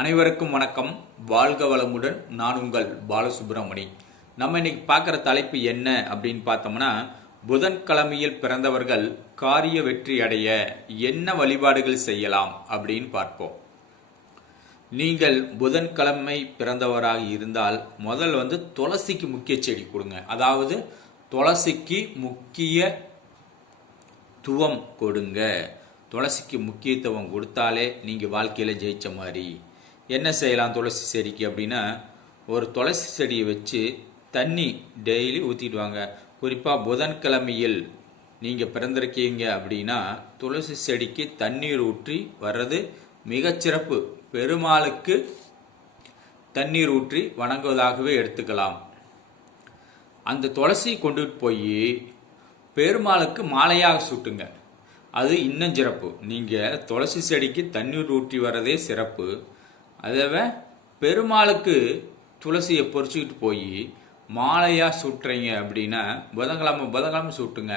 அனைவருக்கும் வணக்கம். வாழ்க வளமுடன். நான் உங்கள் பாலசுப்ரமணி. நம்ம இன்னைக்கு பார்க்குற தலைப்பு என்ன அப்படின்னு பார்த்தோம்னா, புதன்கிழமையில் பிறந்தவர்கள் காரிய வெற்றி அடைய என்ன வழிபாடுகள் செய்யலாம் அப்படின்னு பார்ப்போம். நீங்கள் புதன்கிழமை பிறந்தவராக இருந்தால் முதல் துளசிக்கு முக்கிய செடி கொடுங்க. அதாவது துளசிக்கு முக்கியத்துவம் கொடுங்க. துளசிக்கு முக்கியத்துவம் கொடுத்தாலே நீங்கள் வாழ்க்கையில் ஜெயிச்ச மாதிரி. என்ன செய்யலாம் துளசி செடிக்கு அப்படின்னா, ஒரு துளசி செடியை வச்சு தண்ணி டெய்லி ஊற்றிட்டு வாங்க. குறிப்பாக புதன்கிழமையில் நீங்கள் பிறந்திருக்கீங்க அப்படின்னா துளசி செடிக்கு தண்ணீர் ஊற்றி வர்றது மிகச்சிறப்பு. பெருமாளுக்கு தண்ணீர் ஊற்றி வணங்குவதாகவே எடுத்துக்கலாம். அந்த துளசி கொண்டுட்டு போய் பெருமாளுக்கு மாலையாக சூட்டுங்க. அது இன்னும் சிறப்பு. நீங்கள் துளசி செடிக்கு தண்ணீர் ஊற்றி வர்றதே சிறப்பு. அதவே பெருமாளுக்கு துளசியை பொறிச்சிக்கிட்டு போய் மாலையாக சுட்டுறீங்க அப்படின்னா புதன்கிழமை சுட்டுங்க.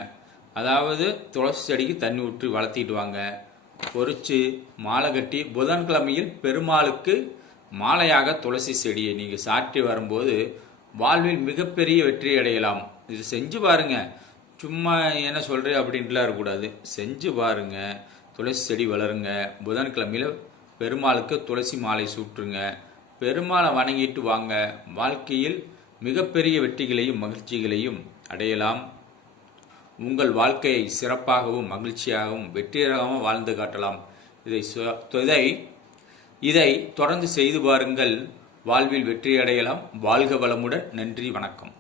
அதாவது துளசி செடிக்கு தண்ணி ஊற்றி வளர்த்திட்டு வாங்க. பொறிச்சு மாலை கட்டி புதன்கிழமையில் பெருமாளுக்கு மாலையாக துளசி செடியை நீங்கள் சாற்றி வரும்போது வாழ்வில் மிகப்பெரிய வெற்றி அடையலாம். இது செஞ்சு பாருங்க. சும்மா என்ன சொல்கிறேன் அப்படின்ட்டுலாம் இருக்கக்கூடாது. செஞ்சு பாருங்க. துளசி செடி வளருங்க. புதன்கிழமையில் பெருமாளுக்கு துளசி மாலை சூட்டுருங்க. பெருமாளை வணங்கிட்டு வாங்க. வாழ்க்கையில் மிகப்பெரிய வெற்றிகளையும் மகிழ்ச்சிகளையும் அடையலாம். உங்கள் வாழ்க்கையை சிறப்பாகவும் மகிழ்ச்சியாகவும் வெற்றிகரமாக வாழ்ந்து காட்டலாம். இதை தொடர்ந்து செய்து பாருங்கள். வாழ்வில் வெற்றி அடையலாம். வாழ்க வளமுடன். நன்றி, வணக்கம்.